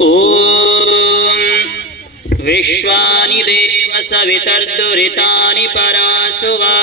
ओम विश्वानि देव सवितर्दुरितानि परासुवा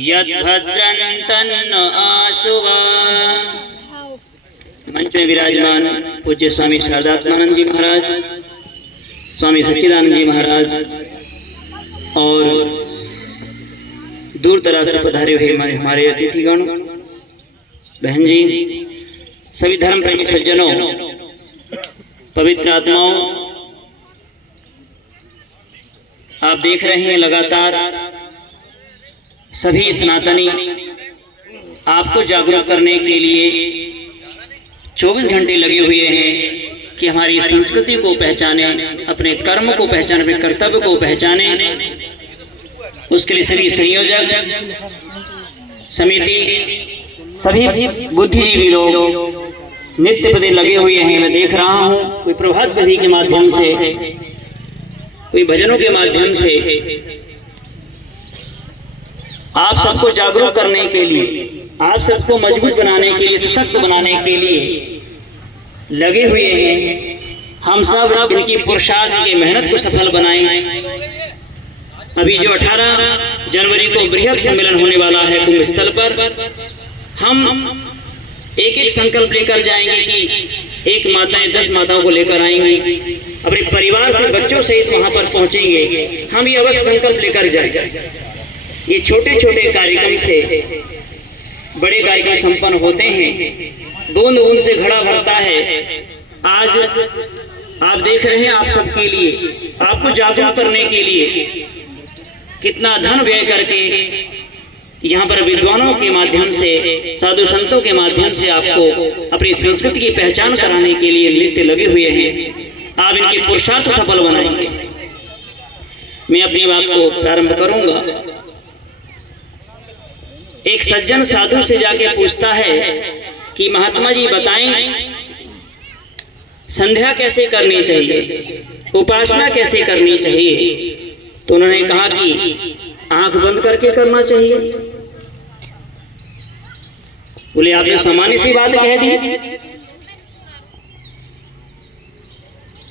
यद्भद्रं तन्न आसुवा। मंच में विराजमान पूज्य स्वामी शारदात्मानंद जी महाराज, स्वामी सच्चिदानंद जी महाराज और दूर दराज से पधारे हुए हमारे अतिथिगण, बहन जी, सभी धर्म प्रेमी सज्जनों, पवित्र आत्माओं, आप देख रहे हैं लगातार सभी सनातनी आपको जागरूक करने के लिए 24 घंटे लगे हुए हैं कि हमारी संस्कृति को पहचाने, अपने कर्म को पहचाने, अपने कर्तव्य को पहचाने। उसके लिए सभी संयोजक समिति, सभी बुद्धिजीवी लोग नित्य प्रति लगे हुए हैं। मैं देख रहा हूँ कोई प्रभात फेरी के माध्यम से, कोई भजनों के माध्यम से आप सबको जागरूक करने के लिए, आप सबको मजबूत बनाने के लिए, सशक्त बनाने के लिए लगे हुए हैं। हम सब इनकी पुरुषार्थ की मेहनत को सफल बनाएं। अभी जो 18 जनवरी को बृहद सम्मेलन होने वाला है कुंभ स्थल पर, हम एक एक संकल्प लेकर जाएंगे कि एक माताएं 10 माताओं को लेकर आएंगी, अपने परिवार से बच्चों सहित वहां पर पहुंचेंगे। हम ये अवश्य संकल्प लेकर जाएंगे। ये छोटे छोटे कार्यक्रम से बड़े कार्यक्रम संपन्न होते हैं। बूंद बूंद से घड़ा भरता है। आज आप देख रहे हैं, आप सबके लिए, आपको जागरूक करने के लिए कितना धन व्यय करके यहाँ पर विद्वानों के माध्यम से, साधु संतों के माध्यम से आपको अपनी संस्कृति की पहचान कराने के लिए नित्य लगे हुए हैं। आप इनकी पुरुषार्थ सफल बनाएंगे। मैं अपनी बात को प्रारंभ करूंगा। एक सज्जन साधु से जाके पूछता है कि महात्मा जी बताएं, संध्या कैसे करनी चाहिए, उपासना कैसे करनी चाहिए? तो उन्होंने कहा कि आंख बंद करके करना चाहिए। बोले आपने सामान्य सी बात कह दी।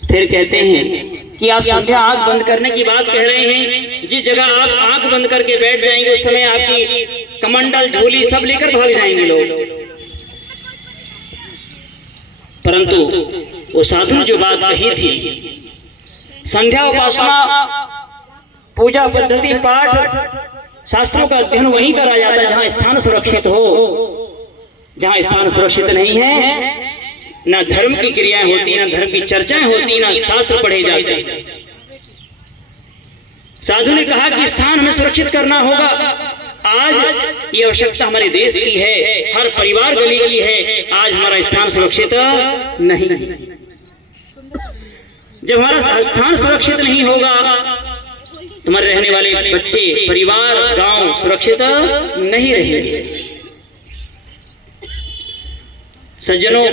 फिर कहते हैं कि आप संध्या आंख बंद करने की बात कह रहे हैं, जिस जगह आप आंख बंद करके बैठ जाएंगे उस समय आपकी कमंडल, झोली सब लेकर भाग जाएंगे लोग। परंतु वो साधु ने जो बात कही थी, संध्या उपासना, पूजा पद्धति, पाठ, शास्त्रों का अध्ययन वहीं करा जाता है जहां स्थान सुरक्षित हो। जहां स्थान सुरक्षित नहीं है, ना धर्म की क्रियाएं होती, ना धर्म की चर्चाएं होती, ना शास्त्र पढ़े जाते। साधु ने कहा कि स्थान हमें सुरक्षित करना होगा। आज ये आवश्यकता हमारे देश की है, हर परिवार गली की है। आज हमारा स्थान सुरक्षित नहीं। जब हमारा स्थान सुरक्षित नहीं होगा, तुम्हारे रहने वाले बच्चे, परिवार, गांव सुरक्षित नहीं रहेंगे। सज्जनों,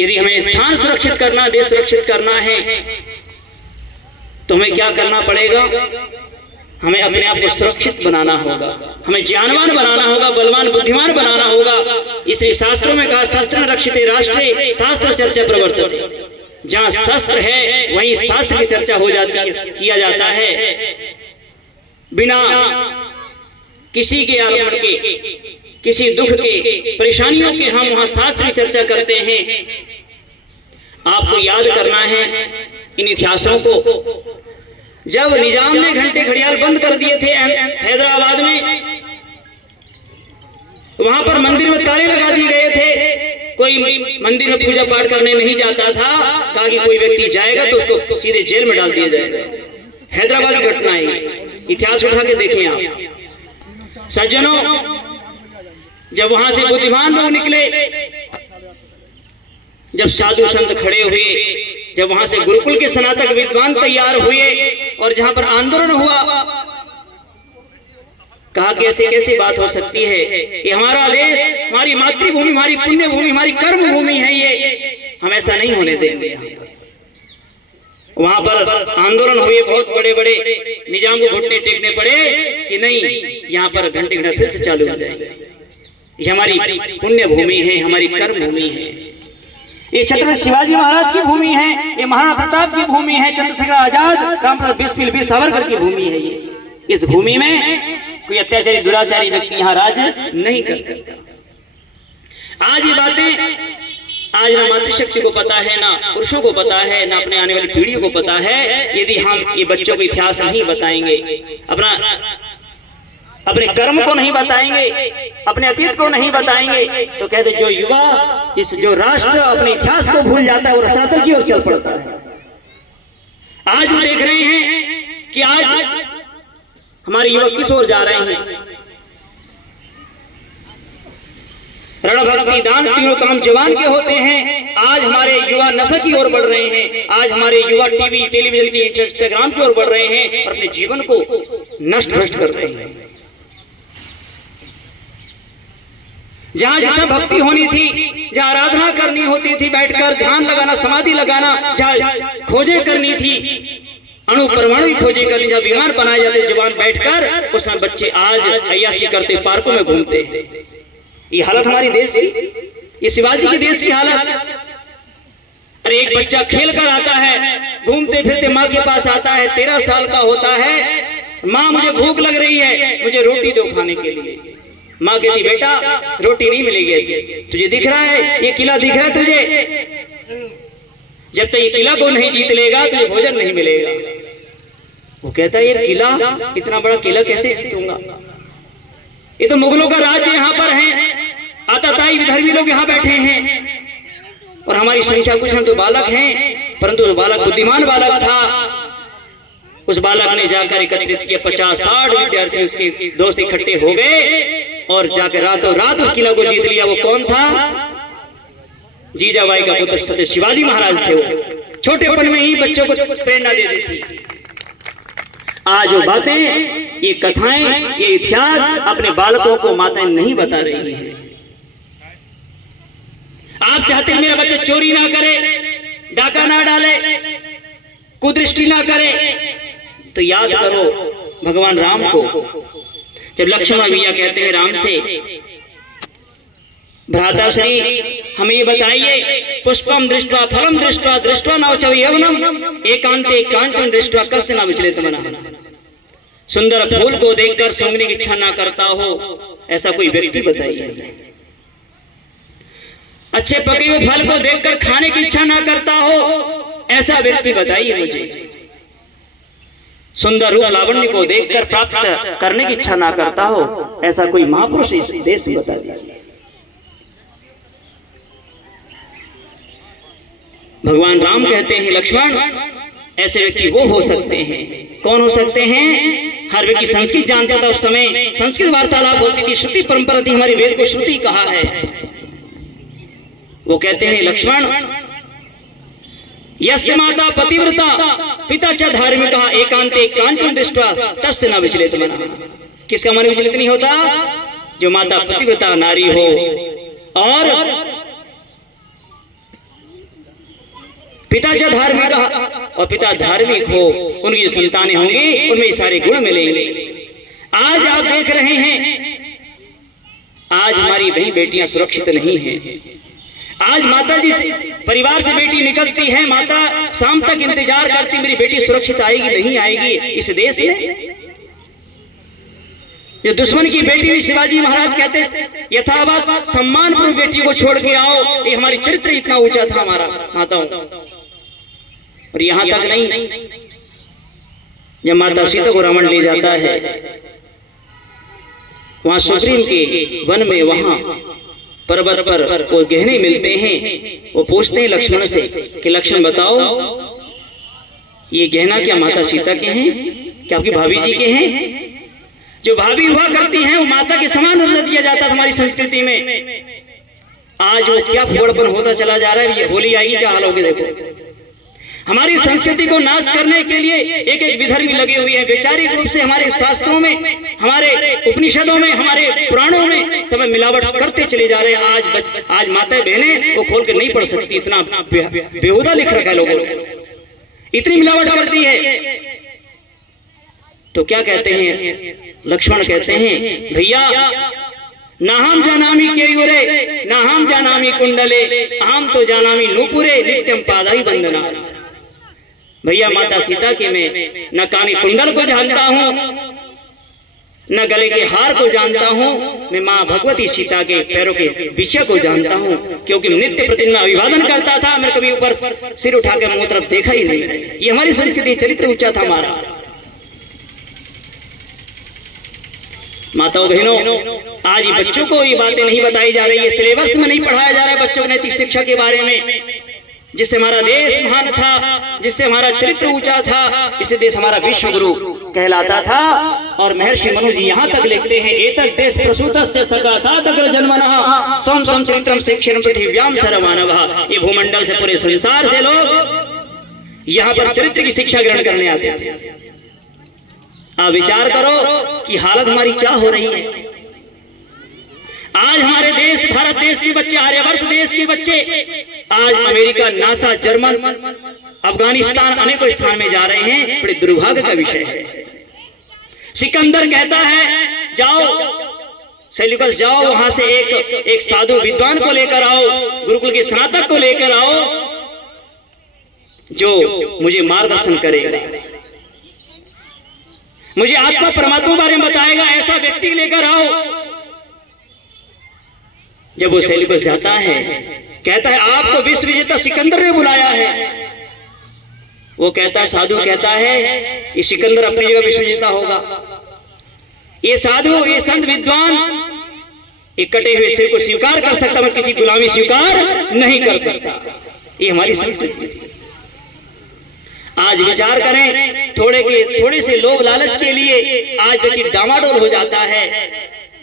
यदि हमें स्थान सुरक्षित करना, देश सुरक्षित करना है, तो हमें क्या करना पड़ेगा? हमें अपने आप को सुरक्षित बनाना होगा, हमें ज्ञानवान बनाना होगा, बलवान बुद्धिमान बनाना होगा। इसलिए शास्त्रों में कहा, शास्त्र रक्षिते राष्ट्रे शास्त्र चर्चा प्रवर्तते। जहां शास्त्र है वहीं शास्त्र की चर्चा हो जाती है, किया जाता है। बिना किसी के आगमन के, किसी दुख के, परेशानियों के हम वहां शास्त्र की चर्चा करते हैं। आपको याद करना है इन इतिहासों को। जब निजाम ने घंटे घड़ियाल बंद कर दिए थे हैदराबाद में, वहां पर मंदिर में ताले लगा दिए गए थे। कोई मंदिर में पूजा पाठ करने नहीं जाता था। कहा कि कोई व्यक्ति जाएगा तो उसको सीधे जेल में डाल दिया जाएगा। हैदराबाद की घटना है, इतिहास उठा के देखें आप। सज्जनों, जब वहां से बुद्धिमान लोग निकले, जब साधु संत खड़े हुए, जब वहां से गुरुकुल के स्नातक विद्वान तैयार हुए और जहां पर आंदोलन हुआ, कहा कि ऐसे कैसे बात हो सकती है? ये हमारा देश, हमारी मातृभूमि, हमारी पुण्य भूमि, हमारी कर्म भूमि है। ये हम ऐसा नहीं होने देंगे। वहां पर आंदोलन हुए, बहुत बड़े बड़े, निजाम को घुटने टेकने पड़े कि नहीं, यहाँ पर घंटे घंटे फिर से चालू हो जाएंगे। ये हमारी पुण्य भूमि है, हमारी कर्म भूमि है। ये छत्रपति शिवाजी महाराज की भूमि है, ये महाराणा प्रताप की भूमि है, चंद्रशेखर आजाद, रामप्रसाद बिस्मिल वीर सावरकर की भूमि है। ये इस भूमि में कोई अत्याचारी दुराचारी व्यक्ति यहाँ राज नहीं कर सकता। आज ये बातें आज ना मातृशक्ति को पता है, ना पुरुषों को पता है, ना अपने आने वाली पीढ़ियों को पता है। यदि हम ये बच्चों को इतिहास नहीं बताएंगे, अपने कर्म को नहीं बताएंगे, अपने अतीत को नहीं बताएंगे, तो कहते जो युवा जो राष्ट्र अपने इतिहास को भूल जाता है वो रसातल की ओर चल पड़ता है। आज हम देख रहे हैं कि आज हमारे युवक किस ओर जा रहे हैं। रण भक्ति दान तीनों काम जवान के होते हैं। आज हमारे युवा नशा की ओर बढ़ रहे हैं। आज हमारे युवा टीवी टेलीविजन की इंस्टाग्राम की ओर बढ़ रहे हैं और अपने जीवन को नष्ट भ्रष्ट कर रहे हैं। जहां जहां भक्ति होनी थी, जहां आराधना करनी होती थी, बैठकर ध्यान लगाना, समाधि लगाना, जहां खोजें करनी थी, अणु परमाणु की खोजें करनी, जहां विमान बनाए जाते जवान बैठकर, उसमें बच्चे आज अय्याशी करते पार्कों में घूमते हैं। ये हालत हमारी देश की, ये शिवाजी के देश की हालत। अरे एक बच्चा खेल कर आता है, घूमते फिरते माँ के पास आता है, 13 साल का होता है, माँ मुझे भूख लग रही है, मुझे रोटी दो खाने के लिए। माँ कहती बेटा रोटी नहीं मिलेगी ऐसे, तुझे दिख रहा है ये किला दिख रहा है तुझे, जब तक ये किला को नहीं जीत लेगा तुझे भोजन नहीं मिलेगा। वो कहता है ये किला, इतना बड़ा किला कैसे जीतूंगा, ये तो मुगलों का राज्य यहाँ पर है, आताताई विधर्मी लोग यहाँ बैठे हैं और हमारी संख्या कुछ, हम तो बालक हैं, परंतु वो बालक बुद्धिमान बालक था। उस बालक ने जाकर एकत्रित किया 50-60 विद्यार्थी, उसके दोस्त इकट्ठे हो गए और जाकर रातों रात उस किला को जीत लिया। वो कौन था? जीजाबाई का पुत्र छत्रपति शिवाजी महाराज थे। वो छोटेपन में ही बच्चों को प्रेरणा दे दी थी। आज वो बातें, ये कथाएं, ये इतिहास अपने बालकों को माताएं नहीं बता रही है। आप चाहते हैं मेरा बच्चा चोरी ना करे, डाका ना डाले, कुदृष्टि ना करे, तो याद करो भगवान राम को। जब लक्ष्मण भैया कहते हैं राम से, भ्राता श्री हमें ये बताइए, पुष्पम दृष्ट्वा फलम दृष्ट्वा दृष्ट्वा न च यवनम एकांते कांचन दृष्ट्वा कस्य न विचलित मनः। सुंदर फूल को देखकर सूंघने की इच्छा ना करता हो, ऐसा कोई व्यक्ति बताइए। अच्छे पके हुए फल को देखकर खाने की इच्छा ना करता हो, ऐसा व्यक्ति बताइए मुझे। सुंदर रूप लावण्य को देखकर प्राप्त करने की इच्छा ना करता हो, ऐसा कोई महापुरुष इस देश में बता दीजिए। भगवान राम कहते हैं लक्ष्मण, ऐसे व्यक्ति वो हो सकते हैं। कौन हो सकते हैं? हर व्यक्ति संस्कृत जानता था। उस समय संस्कृत वार्तालाप होती थी, श्रुति परंपरा थी, हमारी वेद को श्रुति कहा है। वो कहते हैं लक्ष्मण, यस्य माता पतिव्रता पिता च धार्मिकः एकांते कांचन दृष्ट्वा तस्य न विचलित मनः। किसका मन विचलित नहीं होता? जो माता पतिव्रता नारी हो और पिता च धार्मिकः, और पिता धार्मिक हो, उनकी जो संतानें होंगी उनमें सारे गुण मिलेंगे। आज आप देख रहे हैं, आज हमारी बहन बेटियां सुरक्षित नहीं हैं। आज माता जी परिवार से बेटी निकलती है, माता शाम तक इंतजार करती, मेरी बेटी सुरक्षित आएगी नहीं आएगी। इस देश में जो दुश्मन की बेटी भी, शिवाजी महाराज कहते यथावत सम्मानपूर्वक बेटी को छोड़ के आओ। ये हमारी चरित्र इतना ऊंचा था हमारा माताओं। और यहां तक नहीं, जब माता सीता को रावण ले जाता है, वहां सुग्रीव के वन में, वहां पर्वत पर वो गहने मिलते हैं। वो पूछते हैं लक्ष्मण से कि लक्ष्मण बताओ, ये गहना क्या माता सीता के हैं, क्या आपकी भाभी जी के हैं? जो भाभी हुआ करती हैं वो माता के समान दर्जा दिया जाता है हमारी संस्कृति में। आज वो क्या फुगड़पन होता चला जा रहा है। ये होली आएगी क्या हाल होगी देखो। हमारी संस्कृति को नाश करने के लिए एक एक विधर्मी लगे हुए हैं। वैचारिक रूप से हमारे शास्त्रों में, हमारे उपनिषदों में, हमारे पुराणों में सब मिलावट करते चले जा रहे हैं। आज माताएं बहनें वो खोल कर नहीं पढ़ सकती, इतना बेहुदा लिख रखा है लोगों ने, इतनी मिलावट करती है। तो क्या कहते हैं लक्ष्मण? कहते हैं भैया नाहम जानामि केयूरे नाहम जानामि कुंडले अहम तो जानामि नूपुरे नित्यम पादाई वंदना। भैया माता सीता के मैं न कानी कुंडल को जानता हूँ न गले के हार को जानता हूँ, मैं माँ भगवती सीता के पैरों के विषय को जानता हूँ, क्योंकि नित्य प्रतिदिन अभिवादन करता था। मैं कभी ऊपर सिर उठाकर मुंह तरफ देखा ही नहीं। ये हमारी संस्कृति, चरित्र ऊंचा था हमारा। माताओं बहनों, आज ये बच्चों को ये बातें नहीं बताई जा रही है, सिलेबस में नहीं पढ़ाया जा रहा है बच्चों को नैतिक शिक्षा के बारे में, जिससे हमारा देश महान था, जिससे हमारा चरित्र ऊंचा था, इससे देश हमारा विश्व गुरु कहलाता था। और महर्षि मनु जी यहाँ तक लिखते हैं, एतद् देश प्रसूतस्य सकाशादग्र जन्मनः स्वं स्वं चरित्रं शिक्षणं पृथिव्यां सर्वमानवः। ये भूमंडल से पूरे संसार से लोग यहाँ पर चरित्र की शिक्षा ग्रहण करने आते थे। आप विचार करो कि हालत हमारी क्या हो रही है। आज हमारे देश, भारत देश के बच्चे, आर्यवर्त देश के बच्चे आज अमेरिका, नासा, जर्मन, अफगानिस्तान अनेकों स्थान में जा रहे हैं। बड़े दुर्भाग्य का विषय है। सिकंदर कहता है जाओ सेल्यूकस, जाओ वहां से एक साधु विद्वान को लेकर आओ, गुरुकुल के स्नातक को लेकर आओ जो मुझे मार्गदर्शन करेगा, मुझे आत्मा परमात्मा बारे में बताएगा, ऐसा व्यक्ति लेकर आओ। जब वो सेल्यूकस जाता है, कहता है आपको विश्व विजेता सिकंदर ने बुलाया है। वो कहता है, साधु कहता है ये सिकंदर अपनी जगह विश्व विजेता होगा। ये साधु, ये संत विद्वान एक कटे हुए सिर को स्वीकार कर सकता, मैं किसी गुलामी स्वीकार नहीं कर सकता। ये हमारी संस्कृति थी। आज विचार करें, थोड़े से लोभ लालच के लिए आज व्यक्ति डामाडोल हो जाता है।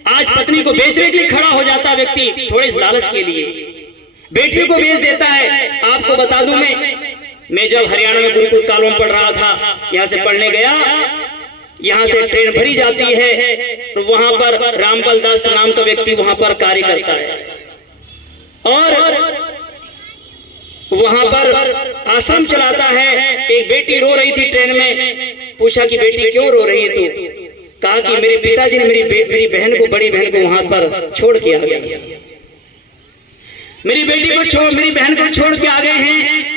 आज पत्नी को बेचने के लिए खड़ा हो जाता है व्यक्ति, थोड़े से लालच के लिए बेटियों को बेच देता है। आपको बता दूं, मैं जब हरियाणा में गुरुकुल कॉलेज में पढ़ रहा था, यहाँ से पढ़ने गया, यहाँ से ट्रेन भरी जाती है, तो वहां पर रामपाल दास नाम का व्यक्ति वहां पर कार्य करता है और वहां पर आश्रम चलाता है। एक बेटी रो रही थी ट्रेन में, पूछा कि बेटी क्यों रो रही है तू? कहा कि मेरे पिताजी ने मेरी बहन को, बड़ी बहन को वहां पर छोड़ के आ गए, मेरी बहन को छोड़ के आ गए हैं।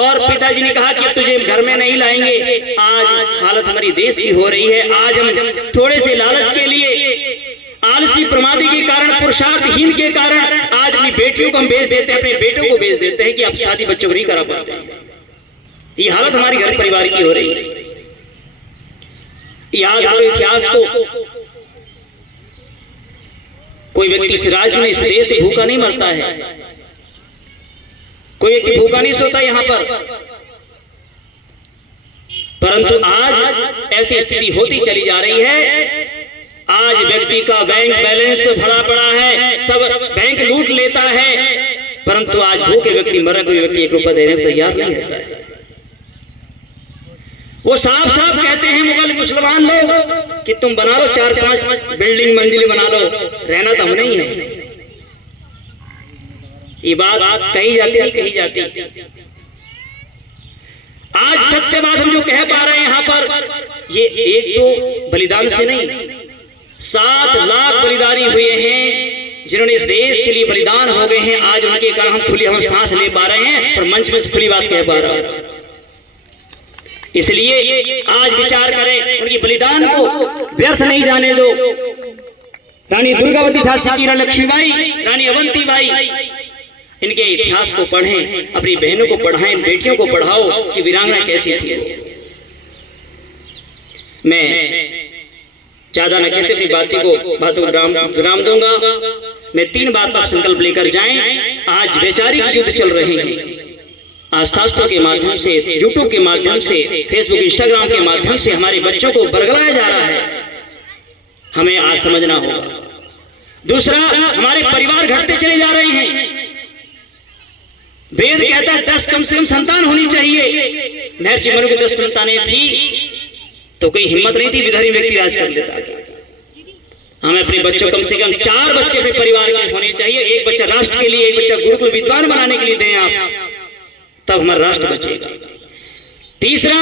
और पिताजी ने कहा कि तुझे घर में नहीं लाएंगे। आज हालत हमारी देश की हो रही है। आज हम थोड़े से लालच के लिए, आलसी प्रमादी के कारण, पुरुषार्थहीन के कारण आज अपनी बेटियों को हम बेच देते हैं, अपने बेटों को बेच देते हैं कि आप शादी बच्चों को नहीं करा पाते हैं। ये हालत हमारी घर परिवार की हो रही है। याद करो इतिहास को, कोई व्यक्ति इस राज्य में, इस देश से भूखा नहीं मरता है, कोई व्यक्ति भूखा नहीं सोता यहाँ पर। परंतु आज ऐसी स्थिति होती चली जा रही है। आज व्यक्ति का बैंक बैलेंस भरा पड़ा है, सब बैंक लूट लेता है, परंतु आज भूखे व्यक्ति, मरा कोई व्यक्ति 1 रुपया देने को तैयार नहीं रहता है। वो साफ साफ कहते हैं मुगल मुसलमान लोग कि तुम बना लो 4-5 बिल्डिंग मंजिल बना लो, रहना तो हम नहीं है। ये बात कही जाती नहीं कही जाती। आज सत्य बात हम जो कह पा रहे हैं यहाँ पर, ये एक दो बलिदान से नहीं, 7 लाख बलिदानी हुए हैं जिन्होंने इस देश के लिए बलिदान हो गए हैं। आज उनके कारण हम खुली हम सांस ले पा रहे हैं और मंच में से खुली बात कह पा रहे हैं। इसलिए आज विचार करें, उनके बलिदान को व्यर्थ नहीं जाने दो। रानी दुर्गावती झांसी की लक्ष्मीबाई, रानी अवंतीबाई, इनके इतिहास को पढ़ें, अपनी बहनों को पढ़ाएं, बेटियों को पढ़ाओ कि वीरांगना कैसी थी। मैं ज्यादा न कहते अपनी बातों को विराम दूंगा। मैं 3 बात का संकल्प लेकर जाएं। आज वैचारिक युद्ध चल रहे हैं, आस्थास्तों के माध्यम से, यूट्यूब के माध्यम से, फेसबुक इंस्टाग्राम के माध्यम से हमारे बच्चों को बरगलाया जा रहा है। हमें आज समझना होगा। दूसरा, हमारे परिवार घटते चले जा रहे हैं। वेद कहता है 10 कम से कम संतान होनी चाहिए। महर्षि मनु की 10 संतानें थी तो कोई हिम्मत नहीं थी विधर्मी व्यक्ति राज कर लेता। हमें अपने बच्चों कम से कम 4 बच्चे अपने परिवार के होने चाहिए। एक बच्चा राष्ट्र के लिए, एक बच्चा गुरुकुल विद्वान बनाने के लिए दें आप, तब हमारा राष्ट्र बचेगा। तीसरा,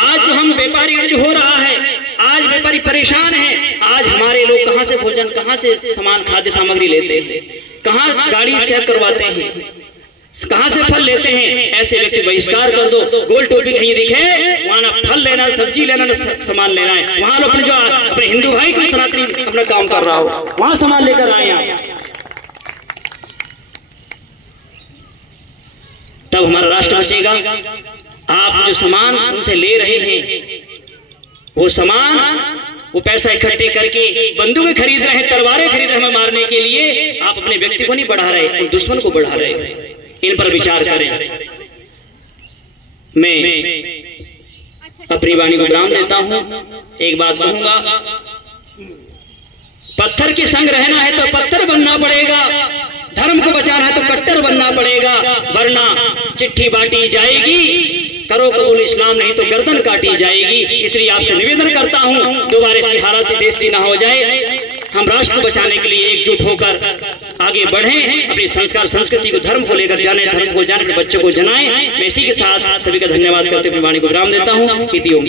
आज जो हम व्यापारी जो हो रहा है, आज आज व्यापारी परेशान है। आज हमारे लोग कहाँ से भोजन, कहाँ से सामान, खाद्य सामग्री लेते हैं, कहाँ गाड़ी चेक करवाते हैं, कहाँ से फल लेते हैं। ऐसे व्यक्ति बहिष्कार कर दो। गोल टोपी कहीं दिखे, वहां ना फल लेना, सब्जी लेना, ना सामान लेना है। वहां अपने जो अपने हिंदू भाई को सनातनी अपना काम कर रहा हो, वहां सामान लेकर आए आप, तब हमारा राष्ट्र बचेगा। आप जो सामान उनसे ले रहे हैं, वो सामान, वो पैसा इकट्ठे करके बंदूकें खरीद रहे हैं, तलवारें खरीद रहे हैं हमें मारने के लिए। आप अपने व्यक्ति को नहीं बढ़ा रहे, दुश्मन को बढ़ा रहे हैं। इन पर विचार करें। मैं अपनी वाणी को विराम देता हूं। एक बात कहूंगा, पत्थर के संग रहना है तो पत्थर बनना पड़ेगा, धर्म को बचाना है तो कट्टर बनना पड़ेगा, वरना चिट्ठी बांटी जाएगी, करो कबूल इस्लाम नहीं तो गर्दन काटी जाएगी। इसलिए आपसे निवेदन करता हूं, दोबारा इसी हालत से देश की ना हो जाए। हम राष्ट्र को बचाने के लिए एकजुट होकर आगे बढ़ें, अपने संस्कार संस्कृति को, धर्म को लेकर जाने, धर्म को जाने, अपने बच्चों को जनाएं। मैं इसी के साथ सभी का धन्यवाद करते अपनी वाणी को विराम देता हूं। इति ओम।